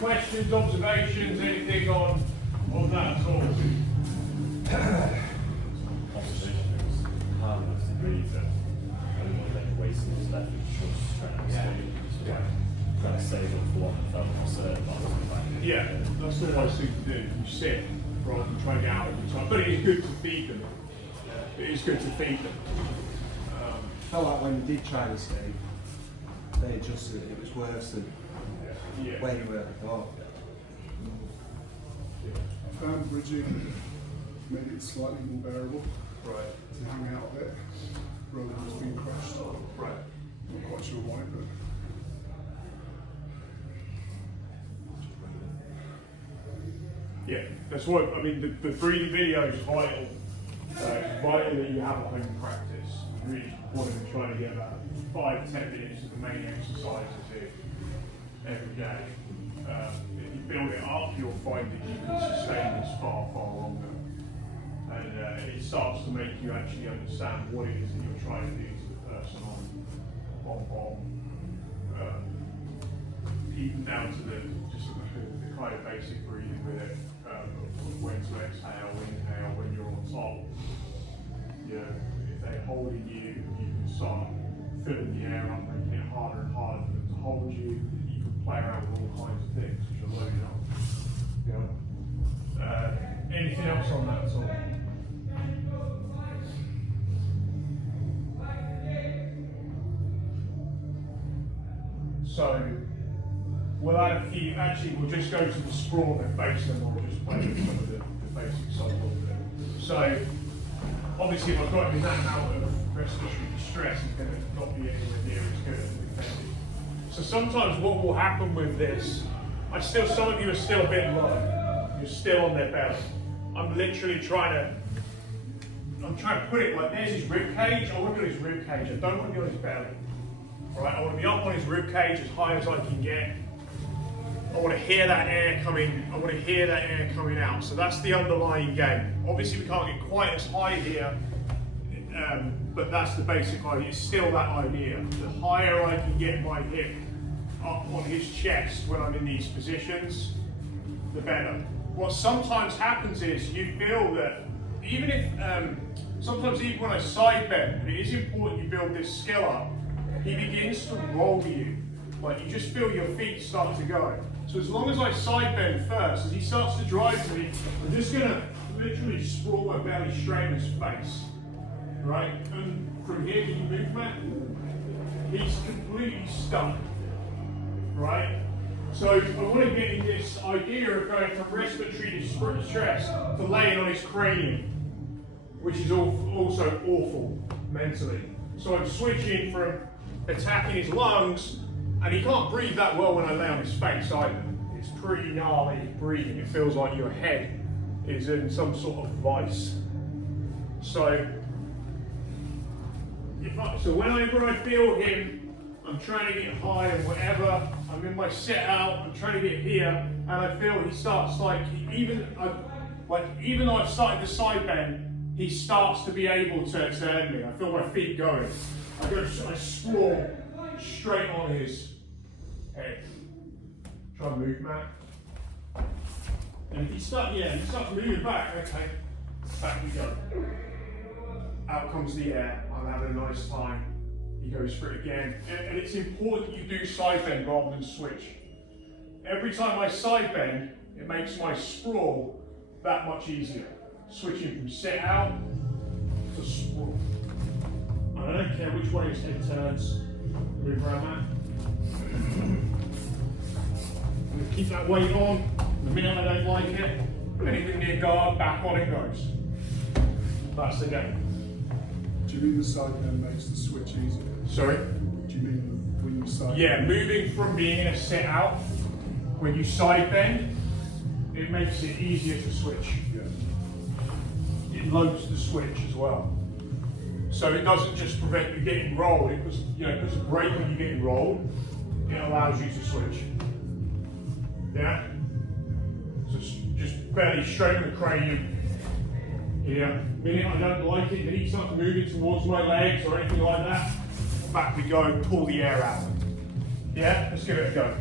Questions, observations, anything on that at all? Observation is hard enough to breathe that wasting his left just trying to save it for what felt certain. Yeah, that's the wise thing to do. You sit rather than trying to get out every time. But it is good to feed them. It is good to feed them. Felt like when you did try to stay, they adjusted it. It was worse than when you were before. I found bridging made it slightly more bearable Right. to hang out a bit rather than just being crushed. Right. Not quite sure why, but Yeah, that's what I mean. The breathing video is vital. It's vital that you have a home practice. Really important in trying to get about 5 to 10 minutes of the main exercises in every day. If you build it up, you'll find that you can sustain this far, far longer. And it starts to make you actually understand what it is that you're trying to do to the person on even down to the kind of basic breathing with it. When to exhale, inhale, when you're on top. You know, if they're holding you, you can start filling the air up, making it harder and harder for them to hold you. You can play around with all kinds of things which are loaded up. Yeah. Anything else on that at all? So we'll add a few. Actually, we'll just go to the sprawl and base, and we'll just play with some of the basic stuff of it. So obviously, if I've got him in that amount of respiratory distress, it's going to not be anywhere near as good as defending. So sometimes what will happen with this, some of you are still a bit low. You're still on their belly. I'm literally trying to put it like there's his rib cage. I want to be on his rib cage. I don't want to be on his belly. Right? I want to be up on his rib cage as high as I can get. I want to hear that air coming. I want to hear that air coming out. So that's the underlying game. Obviously, we can't get quite as high here, but that's the basic idea. It's still that idea. The higher I can get my hip up on his chest when I'm in these positions, the better. What sometimes happens is you feel that even if sometimes even when I side bend, and it is important you build this skill up, he begins to roll you. Like you just feel your feet start to go. So as long as I side bend first, as he starts to drive to me, I'm just gonna literally sprawl my belly straight in his face. Right? And from here, can you move, Matt? He's completely stuck. Right? So I want to get in this idea of going from respiratory distress to laying on his cranium, which is also awful mentally. So I'm switching from attacking his lungs, and he can't breathe that well when I lay on his face either. It's pretty gnarly breathing. It feels like your head is in some sort of vice. So whenever I feel him, I'm trying to get high and whatever, I'm in my sit out, I'm trying to get here, and I feel he starts even though I've started the side bend, he starts to be able to extend me. I feel my feet going. I sprawl straight on his head. Try and move, Matt. And if you start moving back, okay, back we go. Out comes the air. I'm having a nice time. He goes for it again. And it's important you do side bend rather than switch. Every time I side bend, it makes my sprawl that much easier. Switching from sit out to sprawl. I don't care which way it turns. Move around that. I'm going to keep that weight on. The minute I don't like it, anything near guard, back on it goes. That's the game. do you mean the side bend makes the switch easier? Sorry? Do you mean when you side Yeah, bend? moving from being in a sit out, when you side bend, it makes it easier to switch. Yeah. It loads the switch as well. So it doesn't just prevent you getting rolled, it puts a brake when you're getting rolled, it allows you to switch. Yeah? So just belly straight in the cranium. Yeah. The minute I don't like it, then he starts moving towards my legs or anything like that, back we go, pull the air out. Yeah? Let's give it a go.